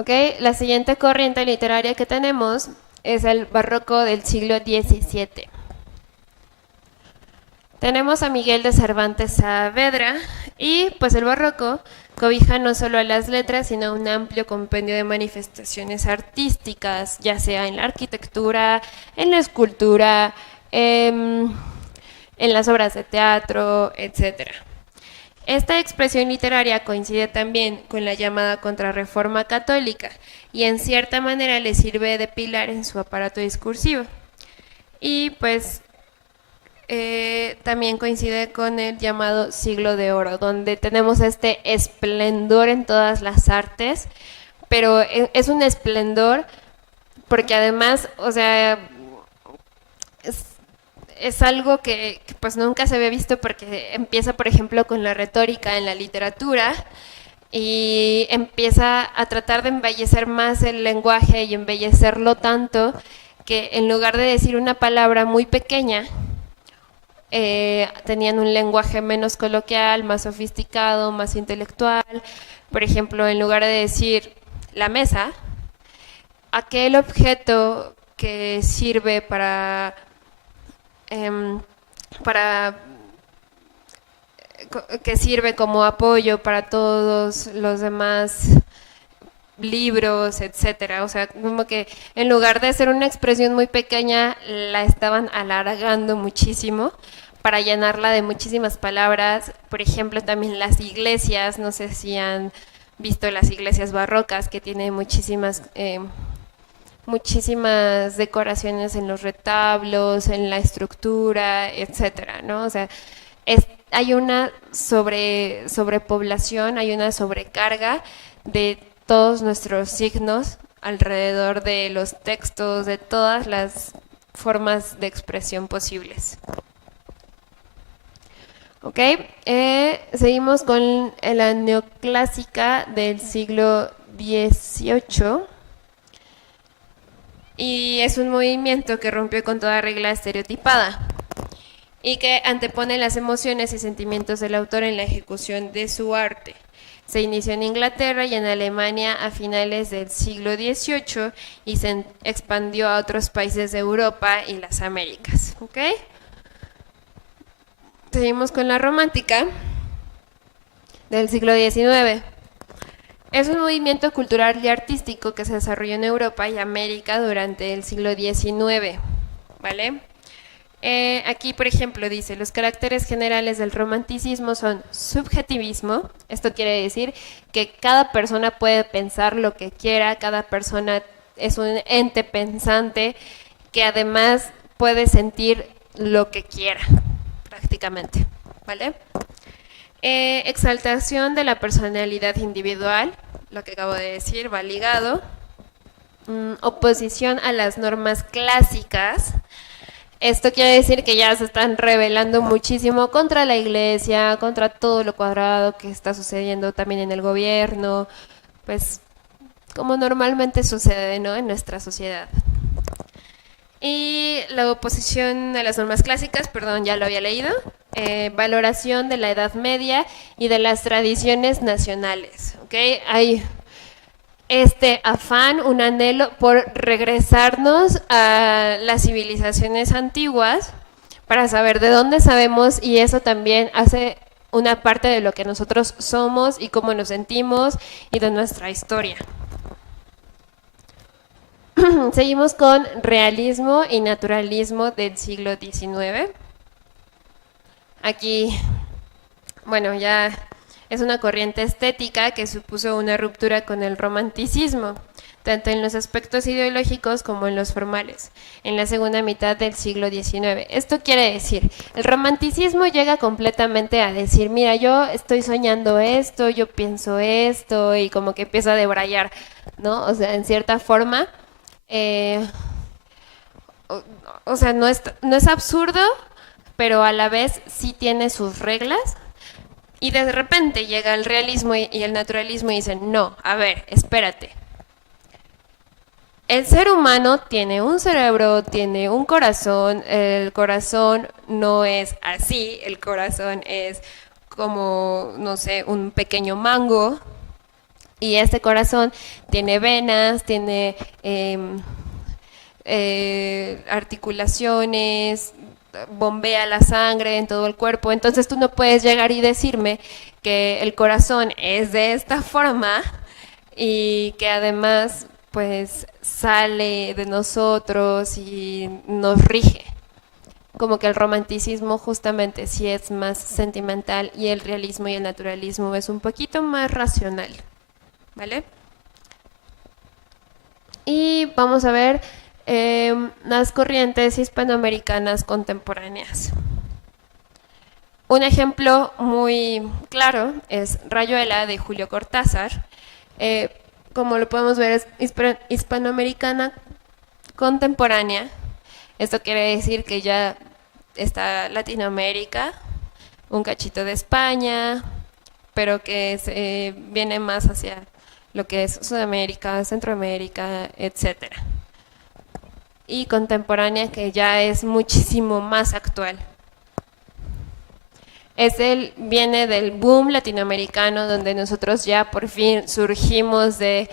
¿Ok? La siguiente corriente literaria que tenemos es el barroco del siglo XVII. Tenemos a Miguel de Cervantes Saavedra y pues el barroco cobija no solo a las letras, sino un amplio compendio de manifestaciones artísticas, ya sea en la arquitectura, en la escultura, en las obras de teatro, etcétera. Esta expresión literaria coincide también con la llamada Contrarreforma Católica y en cierta manera le sirve de pilar en su aparato discursivo. Y pues también coincide con el llamado Siglo de Oro, donde tenemos este esplendor en todas las artes, pero es un esplendor porque además, o sea, es, es algo que, pues nunca se había visto porque empieza, por ejemplo, con la retórica en la literatura y empieza a tratar de embellecer más el lenguaje y embellecerlo tanto que en lugar de decir una palabra muy pequeña, tenían un lenguaje menos coloquial, más sofisticado, más intelectual. Por ejemplo, en lugar de decir la mesa, aquel objeto que sirve em, para que sirve como apoyo para todos los demás libros, etcétera. O sea, como que en lugar de ser una expresión muy pequeña, la estaban alargando muchísimo para llenarla de muchísimas palabras. Por ejemplo, también las iglesias, no sé si han visto las iglesias barrocas, que tienen muchísimas decoraciones en los retablos, en la estructura, etcétera, ¿no? O sea, hay una sobrepoblación, hay una sobrecarga de todos nuestros signos alrededor de los textos, de todas las formas de expresión posibles. ¿Ok? Seguimos con la neoclásica del siglo XVIII y es un movimiento que rompió con toda regla estereotipada y que antepone las emociones y sentimientos del autor en la ejecución de su arte. Se inició en Inglaterra y en Alemania a finales del siglo XVIII y se expandió a otros países de Europa y las Américas. ¿Ok? Seguimos con la romántica del siglo XIX. Es un movimiento cultural y artístico que se desarrolló en Europa y América durante el siglo XIX. ¿Vale? Aquí, por ejemplo, dice, los caracteres generales del romanticismo son subjetivismo, esto quiere decir que cada persona puede pensar lo que quiera, cada persona es un ente pensante que además puede sentir lo que quiera, prácticamente, ¿vale? Exaltación de la personalidad individual, lo que acabo de decir, va ligado. Oposición a las normas clásicas. Esto quiere decir que ya se están rebelando muchísimo contra la iglesia, contra todo lo cuadrado que está sucediendo también en el gobierno, pues como normalmente sucede, ¿no?, en nuestra sociedad. Y la oposición a las normas clásicas, perdón, ya lo había leído, valoración de la Edad Media y de las tradiciones nacionales, ¿ok? Hay este afán, un anhelo por regresarnos a las civilizaciones antiguas para saber de dónde sabemos y eso también hace una parte de lo que nosotros somos y cómo nos sentimos y de nuestra historia. Seguimos con realismo y naturalismo del siglo XIX. Aquí, bueno, ya es una corriente estética que supuso una ruptura con el romanticismo, tanto en los aspectos ideológicos como en los formales, en la segunda mitad del siglo XIX. Esto quiere decir, el romanticismo llega completamente a decir, mira, yo estoy soñando esto, yo pienso esto, y como que empieza a debrayar, ¿no? O sea, en cierta forma, eh, o, o sea, no es absurdo, pero a la vez sí tiene sus reglas. Y de repente llega el realismo y el naturalismo y dicen, no, a ver, espérate. El ser humano tiene un cerebro, tiene un corazón, el corazón no es así, el corazón es como, no sé, un pequeño mango, Y este corazón tiene venas, tiene articulaciones, bombea la sangre en todo el cuerpo. Entonces tú no puedes llegar y decirme que el corazón es de esta forma y que además pues sale de nosotros y nos rige. Como que el romanticismo justamente sí es más sentimental y el realismo y el naturalismo es un poquito más racional, ¿vale? Y vamos a ver las corrientes hispanoamericanas contemporáneas. Un ejemplo muy claro es Rayuela de Julio Cortázar. Eh, como lo podemos ver, es hispanoamericana contemporánea. Esto quiere decir que ya está Latinoamérica, un cachito de España, pero que viene más hacia lo que es Sudamérica, Centroamérica, etcétera. Y contemporánea que ya es muchísimo más actual. Viene del boom latinoamericano donde nosotros ya por fin surgimos de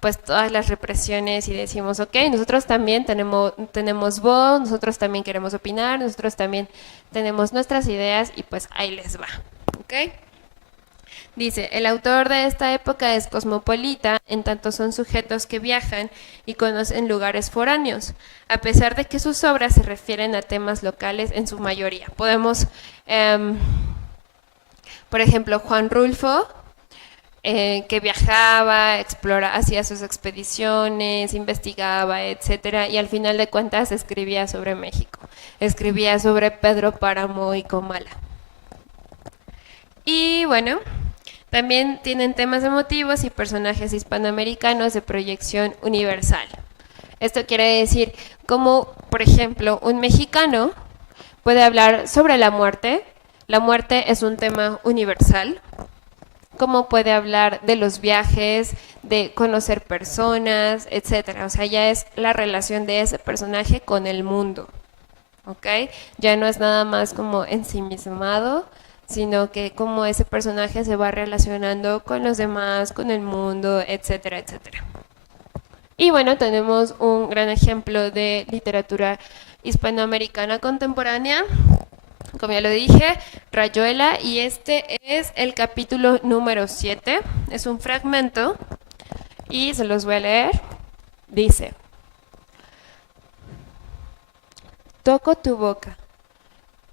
pues todas las represiones y decimos, ok, nosotros también tenemos voz, nosotros también queremos opinar, nosotros también tenemos nuestras ideas y pues ahí les va, ¿ok? Dice, el autor de esta época es cosmopolita, en tanto son sujetos que viajan y conocen lugares foráneos, a pesar de que sus obras se refieren a temas locales en su mayoría. Podemos, por ejemplo, Juan Rulfo, que viajaba, hacía sus expediciones, investigaba, etcétera, y al final de cuentas escribía sobre México, escribía sobre Pedro Páramo y Comala. Y bueno, también tienen temas emotivos y personajes hispanoamericanos de proyección universal. Esto quiere decir como, por ejemplo, un mexicano puede hablar sobre la muerte. La muerte es un tema universal. Cómo puede hablar de los viajes, de conocer personas, etcétera. O sea, ya es la relación de ese personaje con el mundo, ¿ok? Ya no es nada más como ensimismado, sino que cómo ese personaje se va relacionando con los demás, con el mundo, etcétera, etcétera. Y bueno, tenemos un gran ejemplo de literatura hispanoamericana contemporánea, como ya lo dije, Rayuela, y este es el capítulo número 7, es un fragmento y se los voy a leer. Dice, toco tu boca,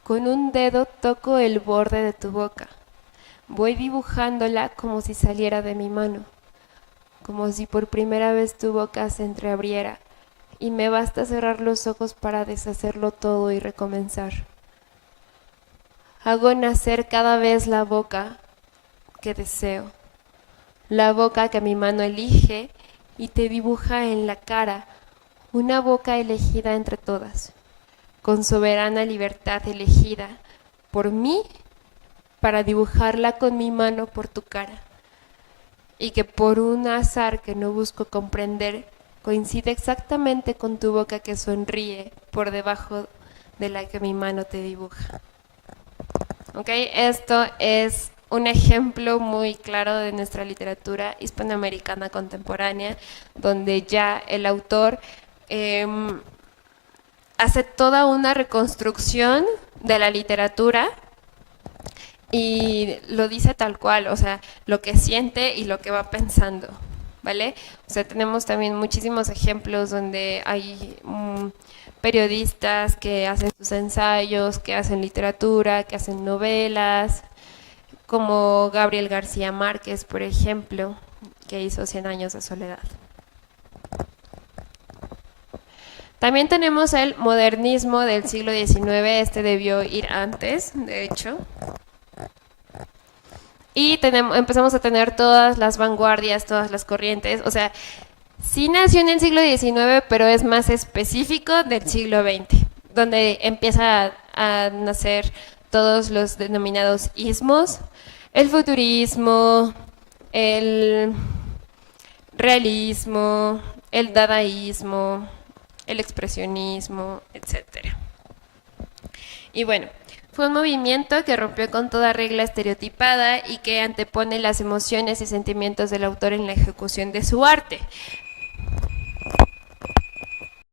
con un dedo toco el borde de tu boca, voy dibujándola como si saliera de mi mano, como si por primera vez tu boca se entreabriera, y me basta cerrar los ojos para deshacerlo todo y recomenzar. Hago nacer cada vez la boca que deseo, la boca que mi mano elige y te dibuja en la cara una boca elegida entre todas, con soberana libertad elegida por mí para dibujarla con mi mano por tu cara, y que por un azar que no busco comprender coincide exactamente con tu boca que sonríe por debajo de la que mi mano te dibuja. ¿Ok? Esto es un ejemplo muy claro de nuestra literatura hispanoamericana contemporánea, donde ya el autor hace toda una reconstrucción de la literatura y lo dice tal cual, o sea, lo que siente y lo que va pensando, ¿vale? O sea, tenemos también muchísimos ejemplos donde hay periodistas que hacen sus ensayos, que hacen literatura, que hacen novelas, como Gabriel García Márquez, por ejemplo, que hizo 100 años de soledad. También tenemos el modernismo del siglo XIX, este debió ir antes, de hecho. Y empezamos a tener todas las vanguardias, todas las corrientes, o sea, sí nació en el siglo XIX, pero es más específico del siglo XX, donde empieza a nacer todos los denominados ismos, el futurismo, el realismo, el dadaísmo, el expresionismo, etcétera. Y bueno, Fue un movimiento que rompió con toda regla estereotipada y que antepone las emociones y sentimientos del autor en la ejecución de su arte.